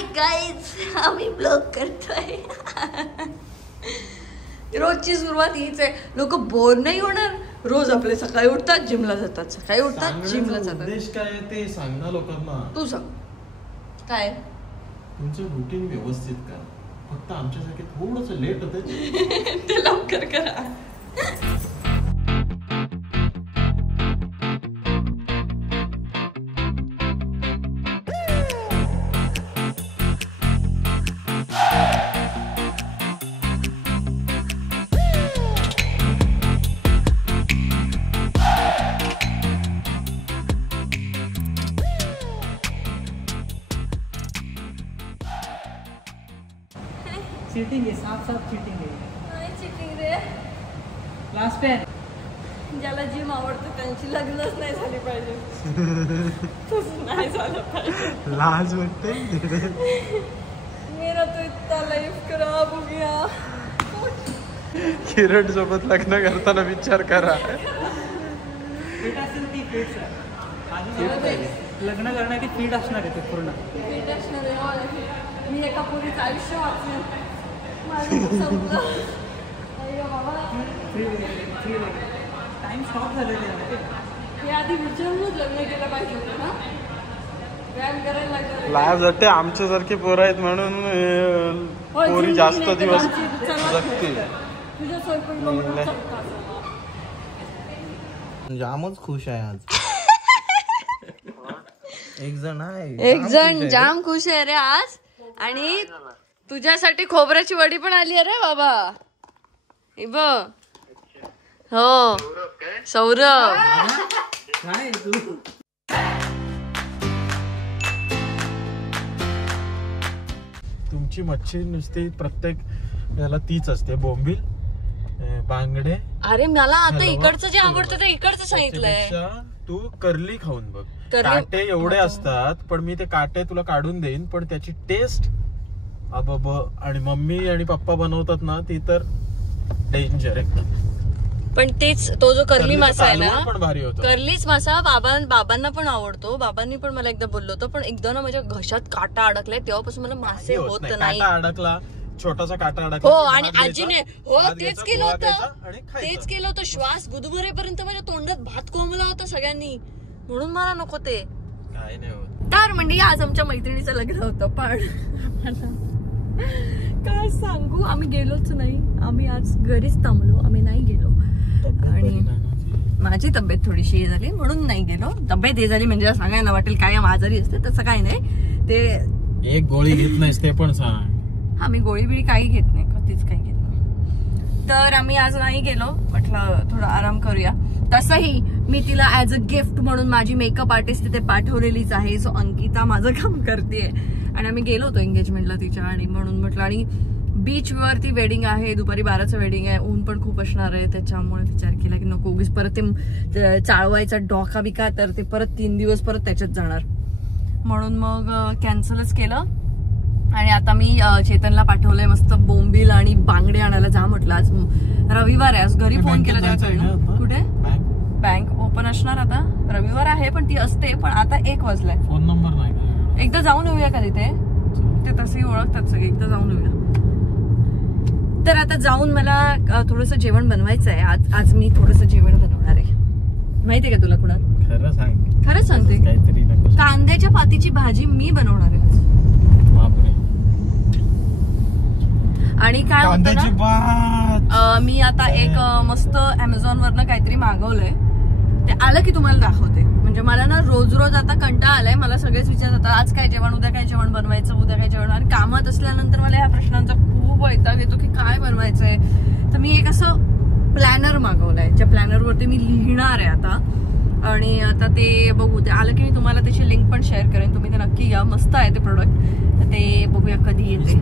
Hi guys, आम्ही blog करतोय. रोजची सुरुवात हीच आहे. लोक बोर नाही होणार. रोज आपले सकाळी उठतात, जिमला जातात, सकाळी उठतात, जिमला जातात. उद्देश काय ते सांग ना लोकांना. तू सांग काय तुमचं रुटीन व्यवस्थित करा. फक्त आमच्यासाठी थोडंसं लेट होतं ते लवकर करा. चीटिंग आहे, साफ चीटिंग आहे. नाही चीटिंग रे. Last pain. ज्याला जिम आवडतं त्यांची लग्नच नाही झाली पाहिजे. नाही झालं पाहिजे. लाज वाटते. मेरा तो इतना लाइफ खराब हो गया. किरण सोबत लग्न करताना विचार करा. फिट असेल ती फिट लग्न करण्याची फिट असणार आहे ते पूर्ण. फिट असणार आहे. मी एका पोरीचं आयुष्य वाचलं. टाइम स्टॉप झालेले हे आधी विचारूनच लग्न केलं पाहिजे होतं ना. व्यायाम करायला लागलं. लाज वाटते. आमच्यासारखे पोरं आहेत म्हणून पोरी जास्त दिवस जगतील. तुझ्या स्वयंपाक जामच खुश आहे आज. एक जण जाम खुश आहे रे आज. आणि तुझ्यासाठी खोबऱ्याची वडी पण आली आहे रे बाबा. इब हो सौरभ. काय तू तुमची मच्छी नुसती प्रत्येक याला तीच असते. बोंबील, बांगडे. अरे मला आता इकडचं जे आवडतं ते इकडचं सांगितलंय. तू करली खाऊन बघ. काटे एवढे असतात पण मी ते काटे तुला काढून देईन. पण त्याची टेस्ट अबब. आणि मम्मी आणि पप्पा बनवतात ना ती तर डेंजर एकदम. पण तेच तो जो कर्ली मासा आहे ना पण भारी होतो. कर्लीच मासा बाबांना पण आवडतो. बाबांनी पण मला एकदा बोललो होतं. पण एकदा ना माझ्या घशात काटा अडकलाय तेव्हापासून मला मासे होत नाही. अडकला, छोटासा काटा अडकला. हो आणि आजीने हो तेच केलं होतं. तेच केलं होतं. श्वास गुदगुरेपर्यंत माझ्या तोंडात भात कोंबला होता सगळ्यांनी. म्हणून मला नको ते काय नाही होत. तर म्हणजे आज आमच्या मैत्रिणीचं लग्न होतं. पण काय सांगू, आम्ही गेलोच नाही. आम्ही आज घरीच थांबलो. आम्ही नाही गेलो. आणि माझी तब्येत थोडीशी हे झाली म्हणून नाही गेलो. तब्येत हे झाली म्हणजे सांगायला वाटेल काय आजारी असते तसं काही नाही. ते एक गोळी घेत नाहीस ते पण सांग. आम्ही गोळी बिळी काही घेत नाही, कधीच काही घेत नाही. तर आम्ही आज नाही गेलो. म्हटलं थोडा आराम करूया. तसंही मी तिला ऍज अ गिफ्ट म्हणून माझी मेकअप आर्टिस्ट तिथे पाठवलेलीच आहे. सो अंकिता माझं काम करते. आणि आम्ही गेलो होतो एंगेजमेंटला तिच्या. आणि म्हणून म्हटलं. आणि बीच वरती वेडिंग आहे. दुपारी 12चं वेडिंग आहे. ऊन पण खूप असणार आहे. त्याच्यामुळे विचार केला की नको उगीच परत ते चाळवायचा डोका बिका तर ते परत 3 दिवस परत त्याच्यात जाणार. म्हणून मग कॅन्सलच केलं. आणि आता मी चेतनला पाठवलंय मस्त बोंबील आणि बांगडे आणायला जा म्हटलं. आज रविवार आहे. आज घरी फोन केला तेव्हा कळलं. कुठे बँक ओपन असणार आता. रविवार आहे पण ती असते. पण आता 1 वाजलाय. फोन नंबर नाही. एकदा जाऊन येऊया का तिथे. ते तसंही ओळखतात सगळे. एकदा जाऊन येऊया. तर आता जाऊन मला थोडंसं जेवण बनवायचं आहे. आज मी थोडंसं जेवण बनवणार आहे. माहितीये का तुला कुणाल? खरं सांग. खरंच सांगते. काहीतरी कांद्याच्या पातीची भाजी मी बनवणार आहे आज. बापरे. आणि काय होतं ना मी आता एक मस्त Amazon वरनं काहीतरी मागवलंय. ते आलं की तुम्हाला दाखवते. म्हणजे मला ना रोज आता कंटाळा आलाय. मला सगळेच विचारतात आज काय जेवण, उद्या काय जेवण बनवायचं, उद्या काय जेवण. आणि कामात असल्यानंतर मला या प्रश्नांचा खूप वैताग येतो की काय बनवायचंय. तर मी एक असं प्लॅनर मागवलंय. ज्या प्लॅनरवरती मी लिहिणार आहे आता. आणि आता ते बघू. ते आलं की मी तुम्हाला त्याची लिंक पण शेअर करेन. तुम्ही ते नक्की घ्या. मस्त आहे ते प्रोडक्ट. तर ते बघूया कधी येते.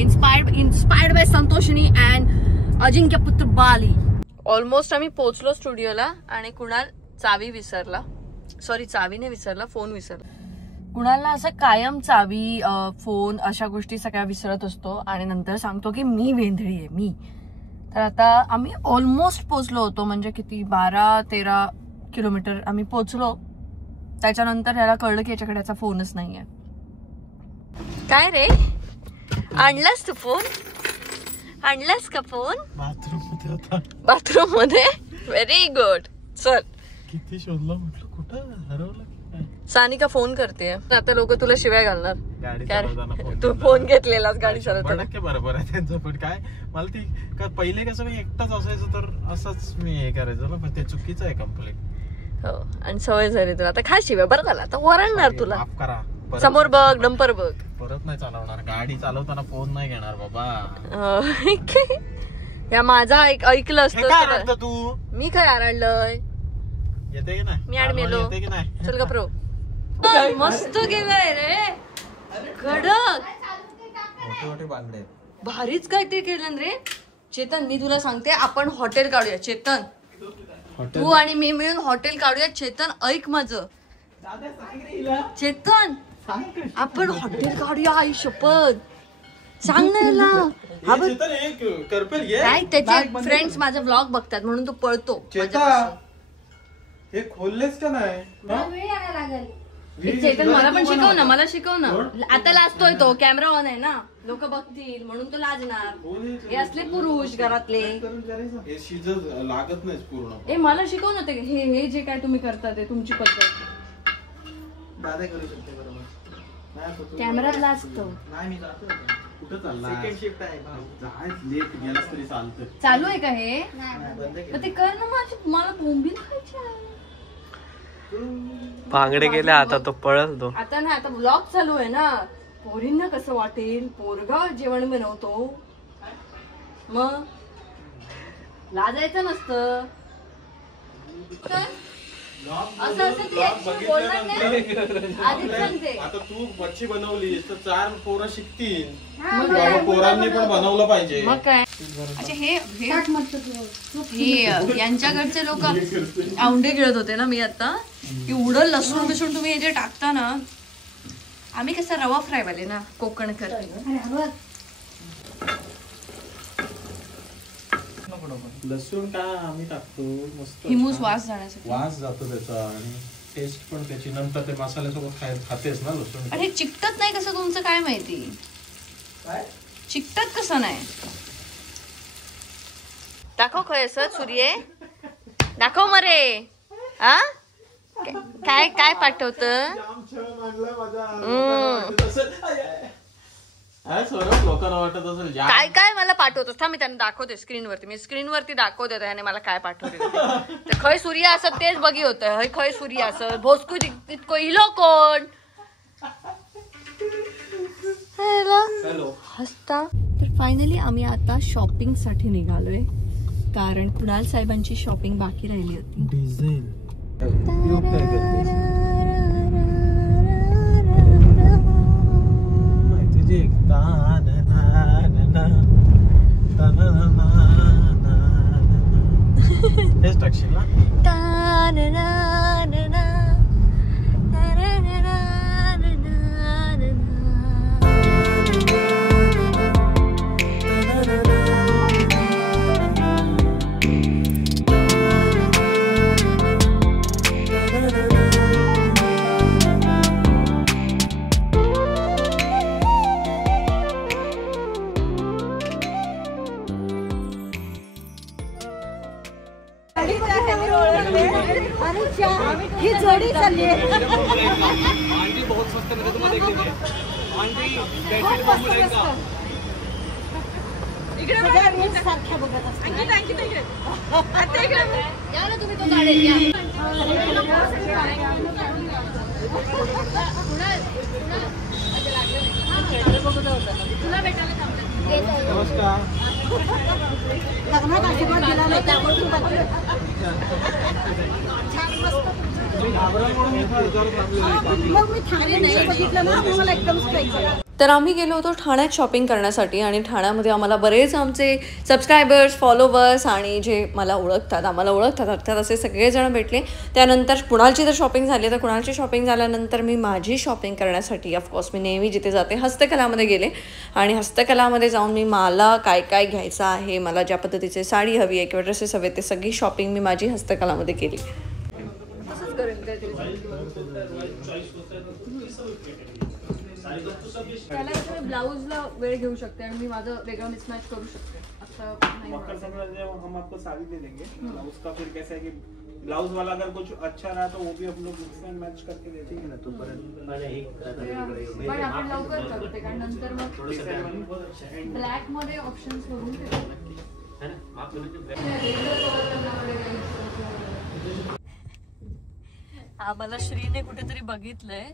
इन्स्पायर्ड बाय संतोषिनी अँड अजिंक्य पुत्र बाली. ऑलमोस्ट आम्ही पोहोचलो स्टुडिओला. आणि कुणाल चावी विसरला. सॉरी चावी नाही विसरला, फोन विसरला. कुणाला असं कायम चावी फोन अशा गोष्टी सगळ्या विसरत असतो. आणि नंतर सांगतो की मी वेंधळी आहे मी. तर आता आम्ही ऑलमोस्ट पोहोचलो होतो. म्हणजे किती 12-13 किलोमीटर आम्ही पोहोचलो. त्याच्यानंतर ह्याला कळलं की याच्याकडे याचा फोनच नाहीये. काय रे आणलास तू फोन? आणलास का फोन? बाथरूम मध्ये होता. बाथरूम मध्ये. Very good. चल किती शोधला म्हटलं कुठं हरवलं. सानिका फोन करते. आता लोक तुला शिव्या घालणार. गाडी चालवताना तू फोन घेतलेलास गाडी चालवताना. 100% बरोबर आहे त्यांचं. पण काय मला ती पहिले कसं मी एकटाच असायचं तर असंच मी हे करायचं ना. पण ते चुकीचं आहे कम्प्लीट. हो आणि सवय झाली तुला. आता काय शिव्या बरं का? आता ओरडणार तुला. माफ करा. समोर बघ, डंपर बघ. परत नाही चालवणार गाडी. चालवताना फोन नाही घेणार बाबा. या माझा ऐकलं असतं तू. मी काय आरडलंय? येते की नाही? मी आडमेलो. येते की नाही? चल गप्रो. मस्त गेलाय रे. कडक मोठे बांगडे भारीच काय ते केलं रे. चेतन मी तुला सांगते आपण हॉटेल काढूया. चेतन तू आणि मी मिळून हॉटेल काढूया. चेतन ऐक माझं. चेतन आपण हॉटेल काढूया. आई शपथ सांग ना याला. काय त्याचे फ्रेंड्स माझा व्लॉग बघतात म्हणून तू पळतो. हे खोललेस का नाही? चेतन मला पण शिकव ना. मला शिकव ना. आता लाजतोय तो. कॅमेरा ऑन आहे ना. लोक बघतील म्हणून तो लाजणार. हे असले पुरुष घरातले. लागत नाही पूर्ण. मला शिकव ना ते. हे जे काय तुम्ही करता ते तुमची पद्धत. दादा करू शकते बरोबर. कॅमेरात लाजतो. नाही मी जातो. कुठं चालला? सेकंड शिफ्ट आहे लेट गेलास तरी चालतं. चालू आहे का हे? बंद तर ते कर ना. मला बोंबील खायची आहे. बांगडे गेले आता तो पळत तो. आता ना आता ब्लॉग चालू आहे ना. पोरींना कसं वाटेल? पोरगा जेवण बनवतो मग लाजायचं नसतं. असं असं ते बोलणार नाही. आधीच सांगते. आता तू मच्छी बनवलीस तर 4 पोरं शिकतील. पोरांनी पण बनवलं पाहिजे. मग काय. अच्छा हे यांच्याकडचे लोक औंडे गिळत होते ना. मी आता एवढं लसूण बिसून तुम्ही हे जे टाकता ना. आम्ही कसा रवा फ्राय वाले ना कोकणकर. लसूण का आम्ही टाकतो मस्त. हिमूस वास जाण्यासाठी. वास जातो त्याचा आणि टेस्ट पण त्याची. नंतर ते मसाल्यासोबत खातेस ना लसूण. अरे चिकटत नाही कसं तुमचं काय माहिती? चिकटत कसं नाही? दाखव खय असं सूर्य. दाखव मरे. हा काय काय पाठवत? लोकांना वाटत असेल काय काय मला पाठवतोस. मी त्यांना दाखवते स्क्रीनवरती. मी स्क्रीनवरती दाखवते आणि मला काय पाठवते. खय सूर्य असत तेच बघी होत. खय सूर्य असत भोसकू तितको इलो कोण हसता. तर फायनली आम्ही आता शॉपिंग साठी निघालोय. कारण कुणाल साहेबांची शॉपिंग बाकी राहिली होती. डिझेल हेच टाकशील ना. ही जोडी चालली आहे. तर आम्ही गेलो होतो ठाण्यात शॉपिंग करण्यासाठी. आणि ठाण्यामध्ये आम्हाला बरेच आमचे सबस्क्रायबर्स, फॉलोवर्स आणि जे मला ओळखतात, आम्हाला ओळखतात अर्थात असे सगळेजण भेटले. त्यानंतर कुणालची तर शॉपिंग झाली. तर कुणालची शॉपिंग झाल्यानंतर मी माझी शॉपिंग करण्यासाठी ऑफकोर्स मी नेहमी जिथे जाते हस्तकलामध्ये गेले. आणि हस्तकलामध्ये जाऊन मी मला काय काय घ्यायचं आहे, मला ज्या पद्धतीचे साडी हवी आहे किंवा ड्रेसेस हवे ते सगळी शॉपिंग मी माझी हस्तकलामध्ये केली. त्याला ब्लाउजला वेळ घेऊ शकते आणि मी माझं वेगळं मिसमॅच करू शकते. आता मकर संक्रांति हम आपको साड़ी दे देंगे, उसका फिर कैसा है कि ब्लाउज वाला अगर कुछ अच्छा रहा तो वो भी हम लोग मिक्स एंड मैच करके देते हैं ना. तो पण आपण लवकर करते कारण नंतर मग ब्लॅक मध्ये ऑप्शन्स करून आम्हाला श्रीने कुठेतरी बघितलंय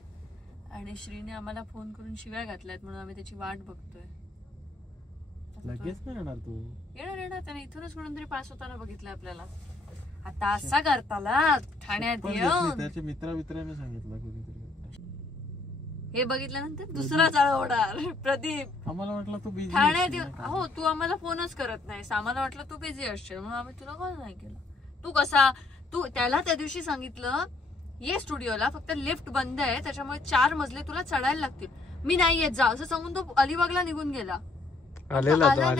आणि श्रीने आम्हाला फोन करून शिव्या घातल्यात म्हणून आम्ही त्याची वाट बघतोय. लगेच नाही येणार तू. येणार त्याने इथूनच कुठून तरी पास होताना बघितलंय आपल्याला. आता असा करताला ठाण्यात येऊन त्याचे मित्रांनी सांगितलं कुठेतरी. हे बघितल्यानंतर दुसरा चाळ होणार. प्रदीप आम्हाला वाटलं तू बिझी ठाण्यात हो तू आम्हाला फोनच करत नाहीस. आम्हाला वाटलं तू बिझी असशील म्हणून आम्ही तुला कॉल नाही केला. तू कसा तू त्याला त्या दिवशी सांगितलं ये स्टुडिओला फक्त लिफ्ट बंद आहे त्याच्यामुळे 4 मजले तुला चढायला लागतील. मी नाही येत जा असं सांगून तो अलिबागला निघून गेला. अलिबागला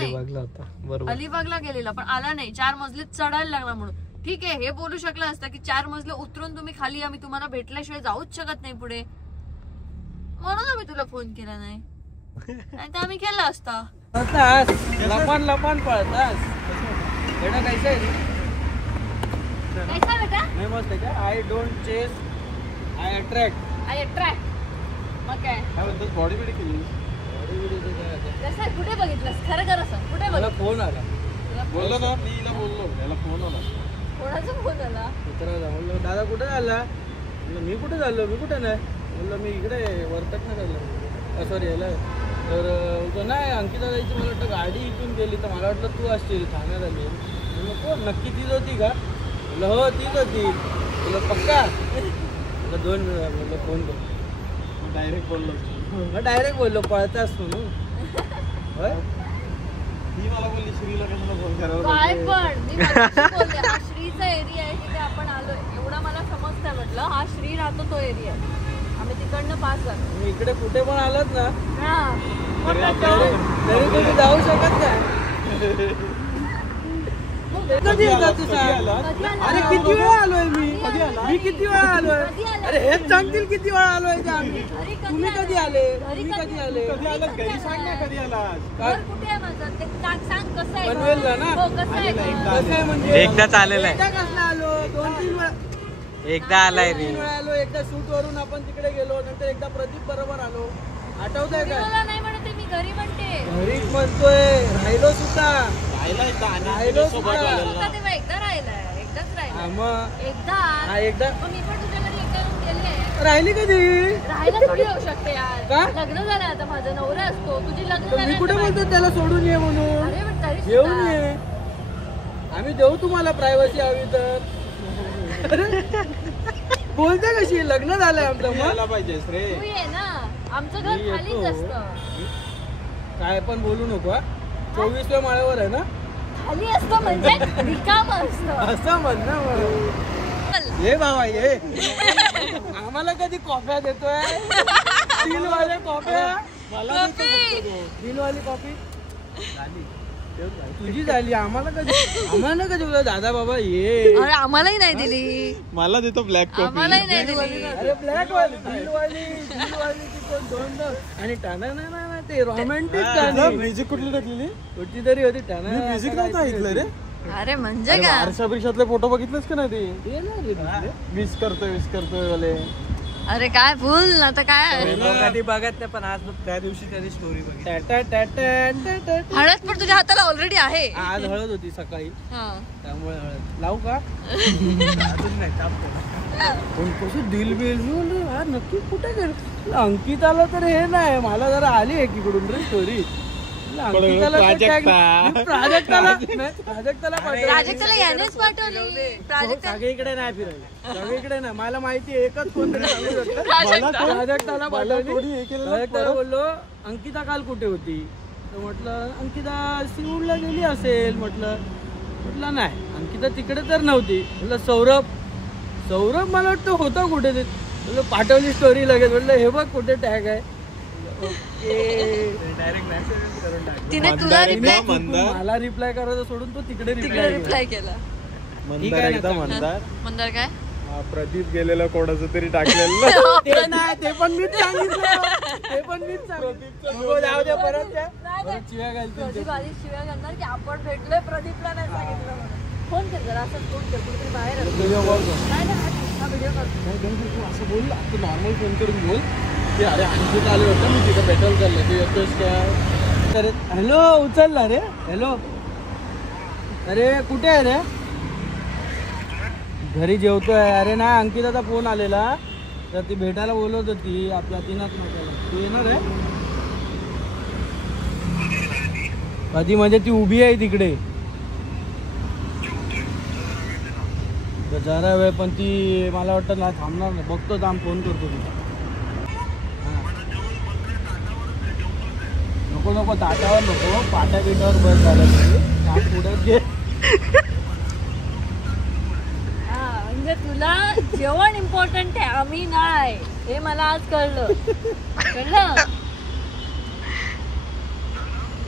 गेलेला पण आला नाही. 4 मजले चढायला लागला म्हणून. ठीक आहे हे बोलू शकला असता की 4 मजले उतरून तुम्ही खाली आम्ही तुम्हाला भेटल्याशिवाय जाऊच शकत नाही पुढे म्हणून आम्ही तुला फोन केला नाही. आणि तर आम्ही केला असता. लपान पळतास कैसा है कैसा बेटा नहीं मस्त है क्या. I don't chase I attract. मग काय काय म्हणतात बॉडी बिडी केली. कसं कुठे बघितलंस खरं खरं सांग कुठे मला बघितलं. फोन आला. बोललो ना मी हिला बोललो याला फोन आला. कोणाचा फोन आला. मित्राला म्हणलं दादा कुठे आला. मी कुठे झालो मी कुठे नाही. म्हणलं मी इकडे वर्तक नाही झालो सॉरी याला. तर नाही अंकिता जायची मला वाटतं गाडी इथून गेली तर मला वाटलं तू असशील ठाण्यात आली. म्हणलं कोण नक्की तीच होती का. म्हणलं हो तीच होती. म्हणलं पक्का. म्हणलं 2 वेळा म्हणलं फोन कर. डायरेक्ट बोललो पळतास म्हणून. ती मला बोलली श्रीला कशाला फोन करायला. काय पण मी मगाशी बोलले हा श्रीचा एरिया आहे तिथे आपण आलोय एवढा मला समजतंय. म्हटलं हा श्री राहतो तो एरिया आम्ही तिकडनं पास झालो. इकडे कुठे पण आलात ना हा तरी तुम्ही जाऊ शकत नाही. कधी येतात तू सांग. अरे किती वेळा आलोय मी किती वेळा आलोय. अरे हेच सांगतील किती वेळा आलोय ते आम्ही. तुम्ही कधी आले कधी आला घरी सांग ना कधी आला. कुठे आहे माझं ते सांग कसं आहे. पनवेलला ना. हो कसं आहे कसं आहे म्हणजे एकदाच आलेला आहे. एकदा कसला आलो 2-3 वेळा. एकदा आलाय रे. 3 वेळा आलो. एकदा शूट वरून आपण तिकडे गेलो नंतर एकदा प्रदीप बरोबर आलो. आठवतंय का. तुला नाही म्हणते मी घरी म्हणते. घरीच म्हणतोय राहिलो सुद्धा. राहिलो सुद्धा. तेव्हा एकदा राहिलाय एकदाच राहिला मग एकदा. हा एकदा मग मी पण तुझ्या घरी एकदा येऊन गेले. राहिली कधी. राहायला थोडी होऊ शकते यार. का? लग्न झालं आता माझं नवरा असतो तुझी लग्न तर मी झालं. कुठे बोलतो त्याला सोडून ये म्हणून. अरे पण तरी येऊन सुद्धा. ये. आम्ही देऊ तुम्हाला प्रायव्हसी हवी तर. बोलते कशी लग्न झालंय आमचं. यायला पाहिजेस रे. तू ये ना आमचं घर मी खालीच येतो. असतं. काय पण बोलू नको. 24व्या माळ्यावर आहे ना. खाली असतं म्हणजे रिकाम असतं. असं म्हण ना. ये बाबा ये. आम्हाला कधी कॉफ्या देतोय. दिलवाले कॉफ्या. दिलवाली कॉफी झाली तुझी झाली. आम्हाला कधी बोला दादा बाबा ये. अरे आम्हालाही नाही दिली. मला देतो ब्लॅक कॉफी. आम्हालाही नाही दिली. अरे ब्लॅक वाली दिलवाली ती कोण 2 आणि टाना ना ते रोमॅन्टिक गाणी. म्युझिक कुठली टाकलेली. कुठची तरी होती टाना. म्युझिक नव्हतं ऐकलं रे. अरे म्हणजे काय आरशा बिरशातले फोटो बघितलेस का नाही ते. विश करतोय वाले. अरे काय फुल आता काय कधी बघत नाही पण आज त्या दिवशी त्याची स्टोरी बघितली. हळद पण तुझ्या हाताला ऑलरेडी आहे. आज हळद होती सकाळी हा. त्यामुळे हळद लावू का. अजून नाही पण कसं दिल बिल नक्की कुठे गेलं. अंकिताला तर हे नाही मला जरा आली एकीकडून रे स्टोरी. प्राजक्ताला यानेच पाठवली. सगळीकडे नाही फिरायला सगळीकडे नाही. मला माहिती एकच कोणतरी सांगू शकतो. प्राजक्ताला पाठवली. प्राजक्ताला बोललो अंकिता काल कुठे होती तर म्हटलं अंकिता सिंहूडला गेली असेल. म्हटलं नाही अंकिता तिकडे तर नव्हती. म्हटलं सौरभ मला वाटतं होता कुठे ते. म्हटलं पाठवली स्टोरी लगेच. म्हटलं हे बघ कुठे टॅग आहे. डायरेक्ट मेसेज करून टाक. तिने तुला रिप्लाय मला रिप्लाय करायचं सोडून तो तिकडे रिप्लाय केला. मंदार एकदा मंदार मंदार काय प्रदीप गेलेलं कोणाचं तरी टाकलेलं ते नाही, ते पण मीच सांगितलं, ते पण मीच सांगितलं. जाऊ द्या परत त्या परत शिव्या घालतील. प्रदीप आधी शिव्या घालणार की आपण भेटलोय, प्रदीपला नाही सांगितलं म्हणून. फोन कर जरा, असं फोन कर, कुठेतरी बाहेर असतो. व्हिडिओ कॉल कर. नाही नाही, हा व्हिडिओ करतो. तू असं बोल, तू नॉर्मल फोन करून बोल की अरे आणखी आले होतं, मी तिथं पेट्रोल चाललं, तू येतोस काय? अरे हॅलो, उचलला रे. हॅलो, अरे कुठे आहे रे? घरी जेवतोय. अरे नाही, अंकिताचा फोन आलेला, तर ती भेटायला बोलवत होती आपल्या तिनात नात्याला. तू येणार आहे कधी? म्हणजे ती उभी आहे तिकडे जरा वेळ, पण ती मला वाटतं नाही थांबणार नाही. बघतो थांब, फोन करतो तिला. नको नको, ताटावर नको, पाट्या बिटावर बस झालं पुढे घे. म्हणजे तुला जेवण इम्पॉर्टंट आहे, आम्ही नाही, हे मला आज कळलं.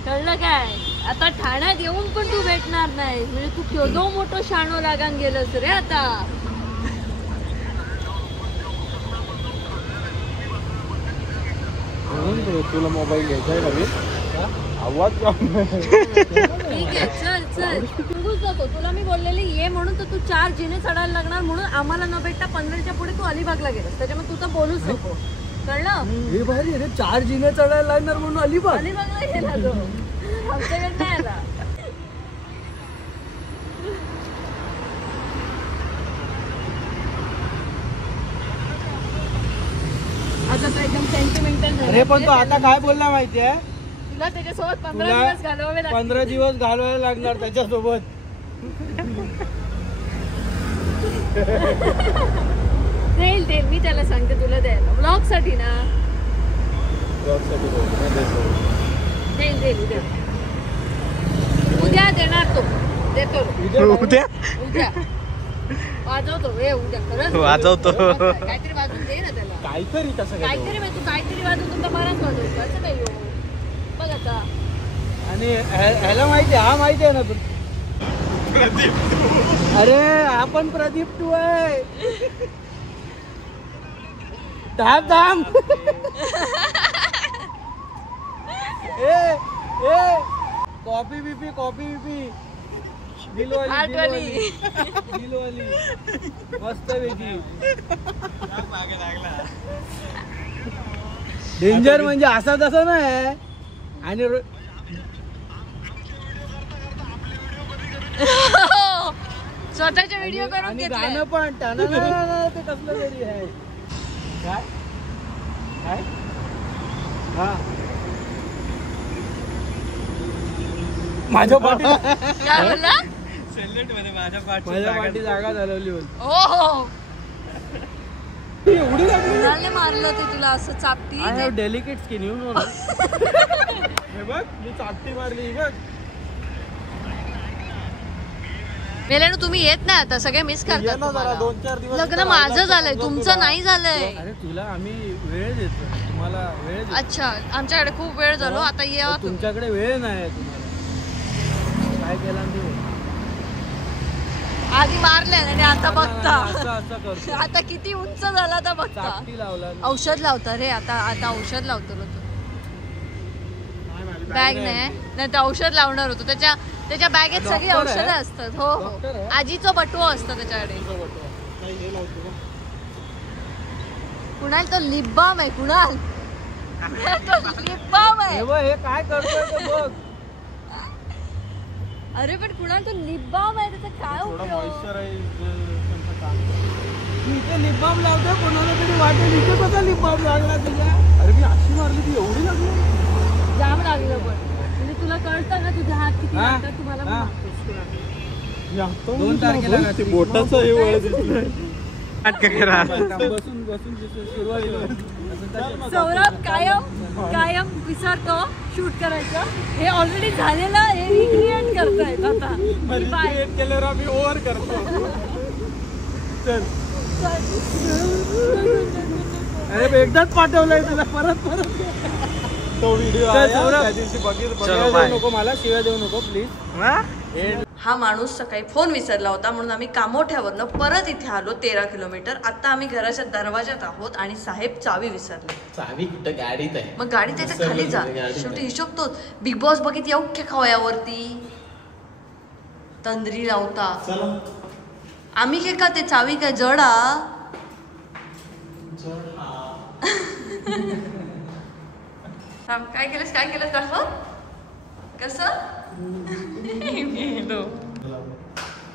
कळलं काय? आता ठाण्यात येऊन पण तू भेटणार नाही, म्हणजे तू केवढं मोठं शाणो लागान गेलंस रे आता. तुला मोबाईल घ्यायचा आहे नवीन, आवाज ठीक आहे, चल चल, तूच जातो. तुला मी बोललेली ये म्हणून, तर तू 4 जिने चढायला लागणार म्हणून आम्हाला न भेटता 15च्या पुढे तू अलिबागला गेलास. त्याच्यामुळे तू तर बोलूच नको, कळलं? हे भारी रे, 4 जिने चढायला लागणार म्हणून अलिबाग. अलिबागला गेला तो, आमच्याकडे नाही आला. आता तो एकदम सेंटिमेंटल झाला. अरे पण तो आता काय बोलला माहितीये? तुला त्याच्यासोबत 15 तुला दिवस घालवावे लागतील. 15 दिवस घालवायला लागणार त्याच्यासोबत. देईल, मी त्याला सांगते तुला द्यायला, ब्लॉग साठी ना. देईल उद्या देणार तो, देतो उद्या उद्या वाजवतो. उद्या खरंच वाजवतो. काहीतरी वाजवून दे ना त्याला. काहीतरी कसं काय? काहीतरी तू काहीतरी वाजवून तुमचा बराच वाजवतो, असं नाही हो. बघ आता. आणि ह्याला माहिती आहे, हा माहिती आहे ना तू? अरे हा पण प्रदीप टू आहे. थांब थांब. ए coffee BP, coffee BP Dilwali मस्त वेगळी. डेंजर म्हणजे असा तसा नाही. आणि स्वतःचे व्हिडिओ करून आणि घेतले. गाणं पण टाना ते कसलं तरी आहे. काय काय? हा माझ्या पाठी, काय बोलला? माझ्या पाठी जागा झालेली होती. हो, एवढी लागली. कुणालने मारलं ते तुला असं चापटी? I have delicate skin, you know. हे बघ, मी चापटी मारली बघ. मेल्यानं तुम्ही येत नाही आता, सगळे मिस करतात तुम्हाला. 2-4 दिवस लग्न माझं झालंय, तुमचं नाही झालंय. अरे तुला आम्ही वेळ देतो, तुम्हाला वेळ देतो. अच्छा, आमच्याकडे खूप वेळ झालो, आता या. तुमच्याकडे वेळ नाही तुम्हाला. काय केला तू? आधी मारले आणि आता बघता. असं करतो. आता किती उंच झाला आता बघता. चापटी लावला. औषध लावता रे, आता औषध लावतो रे तू. बॅग नाही तर औषध लावणार होतो. त्याच्या बॅगेत सगळी डॉक्टर औषधं आहे? असतात. हो डॉक्टर हो, आहे? आजीचं बटवं असतं त्याच्याकडे. कुणाल तो लिप बाम आहे, कुणाल तो लिप बाम आहे. हे बघ, हे काय करतोय ते बघ. अरे पण कुणाल तो लिप बाम आहे, त्याचा काय उपयोग? मी इथे लिप बाम लावतोय, कोणाला तरी वाटेल इथे कसा लिप बाम लागला तुझ्या? अरे मी अशी मारली, ती एवढी लागली. जाम लागलं पण, म्हणजे तुला कळतं ना तुझा हात किती हा? लागतात. तुम्हाला पण हा. मागतोस. 2 तारखेला घातली. बोटाचं हे वळ दिसलंय. बसून सुरुवातीला सौरभ कायम विसरतो शूट करायचं. हे ऑलरेडी झालेलं, हे रिक्रिएट करतायत आता. बाय. केल्यावर आम्ही ओव्हर करतो. अरे एकदाच पाठवलंय तुला, परत तो व्हिडिओ चल, सौरभ. त्या दिवशी चलो, शिव्या बाय. देऊ नको मला, शिव्या देऊ नको प्लीज. हा माणूस सकाळी फोन विसरला होता म्हणून आम्ही कामोठ्यावरनं परत इथे आलो 13 किलोमीटर. आता आम्ही घराच्या दरवाजात आहोत आणि साहेब चावी विसरले. चावी कुठं गाडीत आहे? मग गाडी त्याच्या खाली जा. शेवटी हिशोब तो बिग बॉस बघित येऊ क्या खवयावरती तंद्री लावता. आम्ही काय का ते चावी काय जडा काय केलंस कसं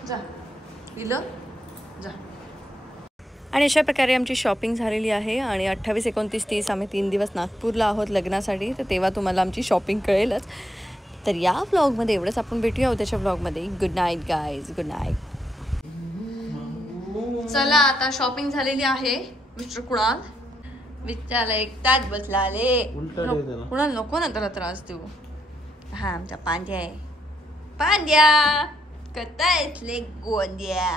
जा पिलं जा. आणि अशा प्रकारे आमची शॉपिंग झालेली आहे आणि 28, 29, 30 आम्ही 3 दिवस नागपूरला आहोत लग्नासाठी. तर तेव्हा तुम्हाला आमची शॉपिंग कळेलच. तर या व्लॉगमध्ये एवढंच. आपण भेटूया उद्याच्या व्लॉगमध्ये. Good night guys, good night. चला आता शॉपिंग झालेली आहे. मिस्टर कुणाल विचारला एकटाच बसला आले. कुणाल नको ना त्याला त्रास देऊ. हा आमचा पांड्या आहे. पांड्या कथा इथले गोंद्या.